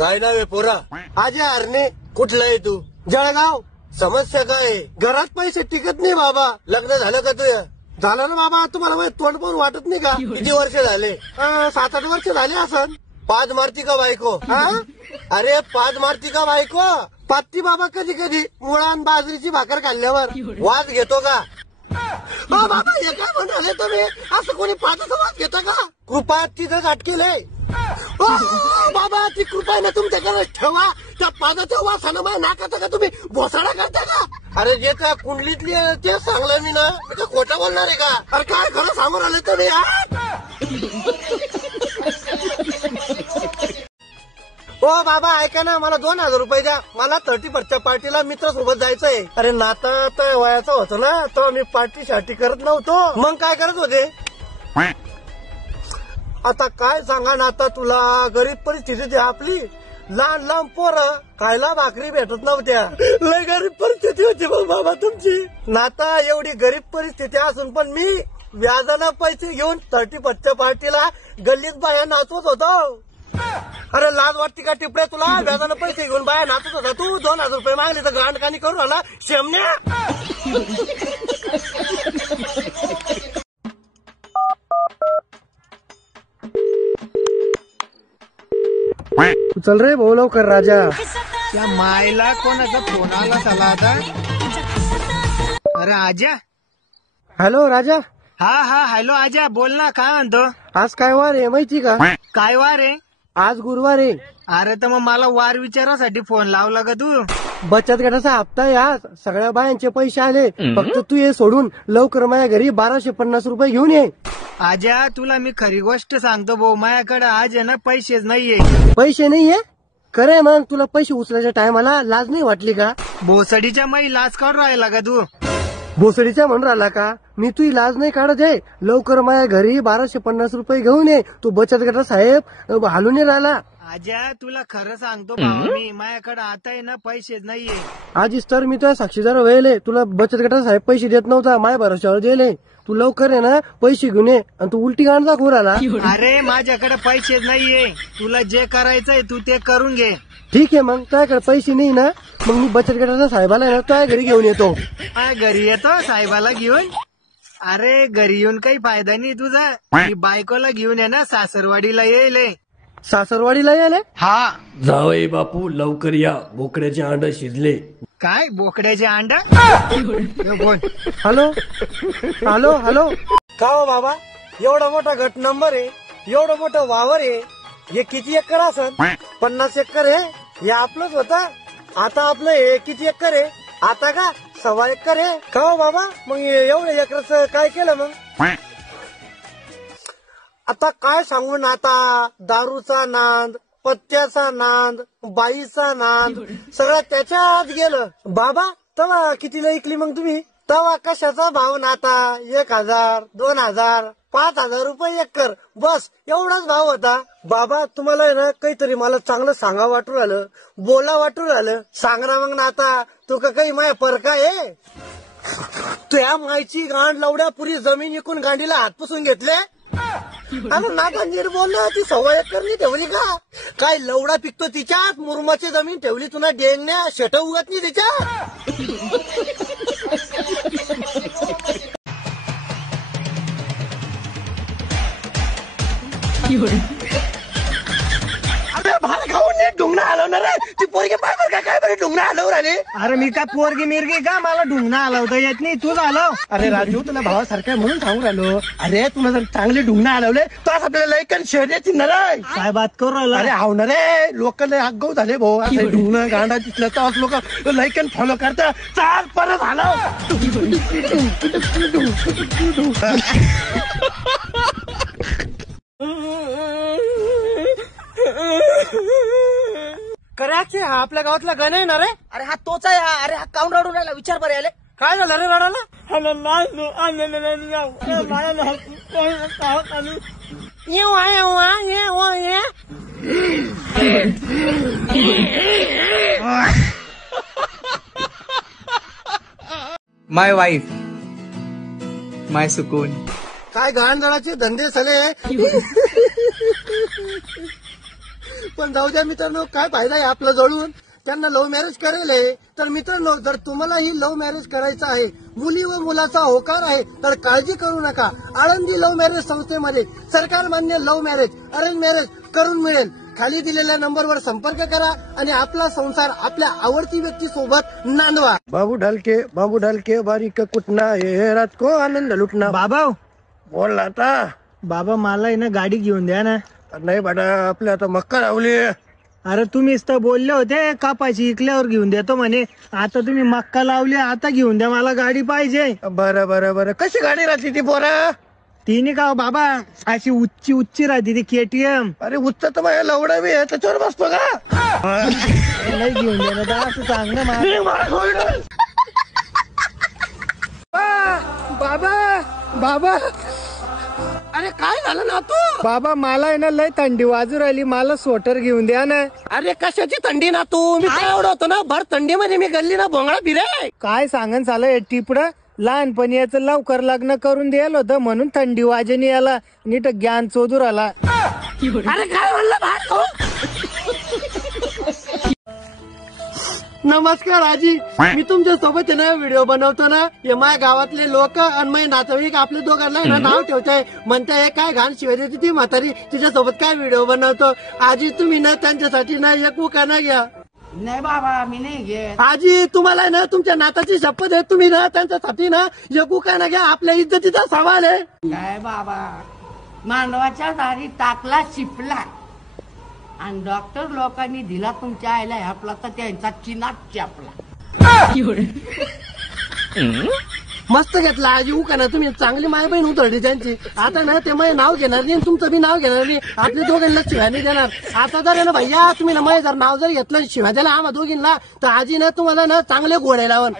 काय नाव आहे पोरा? आजा हरणे. कुठला आहे तू? जळगाव. समस्या काय आहे? घरात पैसे टिकत नाही बाबा. लग्न झालं का तुझं? झालं ना बाबा. तुम्हाला तोंड पण वाटत नाही का? किती वर्ष झाले? 7-8 वर्ष झाले असं. पाद मारती का बायको? अरे पाद मारती का बायको? पात्ती बाबा कधी कधी मुळान बाजरीची भाकर खाल्ल्यावर. वाद घेतो का? बाबा हे काय म्हणाले तुम्ही? असं कोणी पादाचा वाद घेता का? कृपा तिथंच अटकेलय. बाबा ती कृपा आहे ना तुमच्याकडे ठेवा. त्या पादाच्या वासानं माझ्या नाकाचा का तुम्ही भोसाडा करता का? अरे जे त्या कुंडलीतली ते सांगलं मी ना. ते खोटं बोलणार आहे का? अरे काय खरं सांगून आले तुम्ही? ओ बाबा ऐका ना, मला 2000 रुपये द्या. मला 31st पार्टीला मित्रासोबत जायचंय. अरे नाता तर वयाचं होतं ना, तर मी पार्टी करत नव्हतो. मग काय करत होते? आता काय सांगा नाता तुला. गरीब परिस्थिती आहे आपली. लहान लहान पोरं खायला भाकरी भेटत नव्हत्या. लय गरीब परिस्थिती होती मग बाबा तुमची. नाता एवढी गरीब परिस्थिती असून पण मी व्याजानं पैसे घेऊन 31st पार्टीला गल्लीत बाया नाचवत होतो. अरे लाज वाटते का टिपड्या तुला? व्याजानं पैसे घेऊन बाया नाचत होता तू. 2000 रुपये मागले तर ग्रांडकानी करून आला शेमण्या. चल रे भाऊ लवकर राजा. त्या मायला कोणाचा फोन आला चला आता. अरे आजा. हॅलो राजा. हा हॅलो आजा बोल ना. काय म्हणतो? आज काय वार आहे माहिती का? काय वार आहे? आज गुरुवार आहे. अरे तर मग मला वार विचारासाठी फोन लावला का तू? बचत गटाचा हप्ता आहे आज. सगळ्या बायांचे पैसे आले. फक्त तू हे सोडून लवकर माझ्या घरी 1250 रुपये घेऊन ये. आजा तुला मी खरी गोष्ट सांगतो भाऊ. माझ्याकडे आज आहे ना पैसेच नाहीये. पैसे नाहीये? खरंय मग तुला पैसे उचलायच्या टायमाला लाज नाही वाटली का? भोसडीच्या माई लाच काढून राहिला का तू? भोसडीचा म्हणून राहिला का? मी तुझी लाज नाही काढत आहे. लवकर माझ्या घरी 1250 रुपये घेऊन ये. तू बचत गटा साहेब हालून नाही राहिला. आजा तुला खरं सांगतो भाऊ मी. माझ्याकडे आता आहे ना पैसेच नाहीये. आधीच तर मी तुझ्या साक्षीदार व्हायले. तुला बचत गटा साहेब पैसे देत नव्हता. माझ्या भरोश्यावर दिले. तू लवकर आहे ना पैसे घेऊन ये. आणि तू उलटी गाण दाखवून राहिला. अरे माझ्याकडे पैसेच नाहीये. तुला जे करायचंय तू ते करून घे. ठीक आहे मग तुझ्याकडे पैसे नाही ना. मग मी बचत गटाच्या साहेबाला आहे ना तुझ्या घरी घेऊन येतो. घरी येतो साहेबाला घेऊन? अरे घरी येऊन काही फायदा नाही तुझा. मी बायकोला घेऊन ये ना सासरवाडीला येईल. सासरवाडीला यायला? हा जावई बापू लवकर या. बोकड्याचे अंड शिजले. काय बोकड्याचे अंड? Hello hello hello. का हो बाबा एवढा मोठा गट नंबर आहे. एवढं मोठं वावर आहे. हे किती एकर असन? 50 एकर आहे. हे आपलंच होतं. आता आपलं हे किती एकर आहे? आता का 1.25 एकर आहे. का हो बाबा मग एवढ्या एकरचं काय केलं मग? आता काय सांगून आता दारूचा नांद, पत्त्याचा नांद, बाईचा नांद सगळं त्याच्यात गेलं. बाबा तवा कितीला ऐकली मग तुम्ही? तवा कशाचा भाव नाता 1000, 2000, 5000 रुपये एकर. बस एवढाच भाव होता. बाबा तुम्हाला आहे ना काहीतरी मला चांगलं सांगा वाटू राहिलं. बोला वाटू राहिलं. सांग ना मग नाता. तू का काही माया परका आहे? तुया मायची गांड लवड्या पुरी जमीन विकून गांडीला हात पुसून घेतले. अरे नाता नीट बोल ना. ती 1.25 एकर नाही ठेवली का? काय लवडा पिकतो तिच्यात? मुरमाची जमीन ठेवली तुला डेंगण्या शेट उगत नाही तिच्यात. अरे भाला खाऊन नीट ढुंगणं हलवणार रे. ती पोरगी पाहिजे काय बरे ढुंगणं हलवून राहिले. अरे मी काय पोरगी मिरगी का? मला ढुंगणं हलवता येत नाही. तूच हलव. अरे राजू तुला भावासारखं म्हणून सांगू राहिलो. अरे तुला जर चांगले ढुंगणं हलवले तर आपल्याला लयकन शर्यती ना रे. काय बात करू राहिला? अरे हाव ना रे. लोक लय आगाऊ झाले भाऊ. असं ढुंगणं गांडा दिसलं तर लोक लयकन फॉलो करतात. चाल परत हलव. कराचे हा आपल्या गावातला गण आहे ना रे. अरे हा तोच आहे हा. अरे हा काऊन रडून राहिला विचार बरे आले. काय झालं रे रडाला? माय वाईफ माय सुकून. काय घाणजळाचे धंदे झाले. पण जाऊ द्या मित्रांनो, काय फायदा आहे आपला जळून. त्यांना लव्ह मॅरेज करेल. तर मित्रांनो, जर तुम्हालाही लव्ह मॅरेज करायचं आहे, मुली व मुलाचा होकार आहे, तर काळजी करू नका. आळंदी लव्ह मॅरेज संस्थेमध्ये सरकार मान्य लव्ह मॅरेज, अरेंज मॅरेज करून मिळेल. खाली दिलेल्या नंबरवर संपर्क करा आणि आपला संसार आपल्या आवडती व्यक्ती सोबत नांदवा. बाबू ढालके बारीक कुटना हे रात को आनंद लुटना. बाबा बोल आता. बाबा मला आहे ना गाडी घेऊन द्या ना. नाही बाडा, आपल्या आता मक्का लावली. अरे तुम्हीच तर बोलले होते कापाची इकल्यावर घेऊन देतो म्हणे. आता तुम्ही मक्का लावली, आता घेऊन द्या, मला गाडी पाहिजे. बरं कशी गाडी राहते ती पोरा? तिने का बाबा अशी उच्ची राहते ती KTM. अरे उच्च तर माझ्या लवडा बी आहे, त्याच्यावर बसतो का? नाही घेऊन द्या ना, तर असं सांग ना मला. बाबा अरे काय झालं ना तू? बाबा मला आहे ना लय थंडी वाजू राहिली, मला स्वेटर घेऊन द्या ना. अरे कशाची थंडी ना तू? मी काय आवडतो ना, भर थंडीमध्ये मी गल्ली ना भोंगळा फिरे. काय सांगन चालय टिपड. लहानपणी याचं लवकर लग्न करून द्यायला होतं म्हणून थंडी वाजेनी याला नीट ज्ञान चोदूर आला. अरे काय म्हणलं भाऊ? नमस्कार आजी, मी तुमच्या सोबत ना व्हिडिओ बनवतो ना. हे माझ्या गावातले लोक आणि माझे नातेवाईक आपल्या दोघांना ना नाव ठेवताय, म्हणताय काय घाण शिवाय देते ती म्हातारी, तिच्यासोबत काय व्हिडिओ बनवतो. आजी तुम्ही ना त्यांच्यासाठी ना एक उकाना घ्या. नाही बाबा, मी नाही घेत. आजी तुम्हाला ना तुमच्या नाताची शपथ आहे, तुम्ही ना त्यांच्यासाठी ना एक उकाना घ्या. आपल्या इज्जतीचा सवाल आहे. काय बाबा, मांडवाच्या दारी टाकला चिपला आणि डॉक्टर लोकांनी दिला तुमच्या आईला ह्यापला, तर त्यांचा चिनात चापला. मस्त घेतला आजी उकाना. तुम्ही चांगली माय बहीण उतरली त्यांची. आता ना ते माझे नाव घेणार नाही, तुमचं बी नाव घेणार नाही, आपल्या दोघांना शिवाय नाही देणार. आता जर ना भैया तुम्ही ना माझे जर नाव जर घेतलं शिवाय द्यायला आम्हा दोघींना, तर आजी ना तुम्हाला ना चांगले घोडे लावून.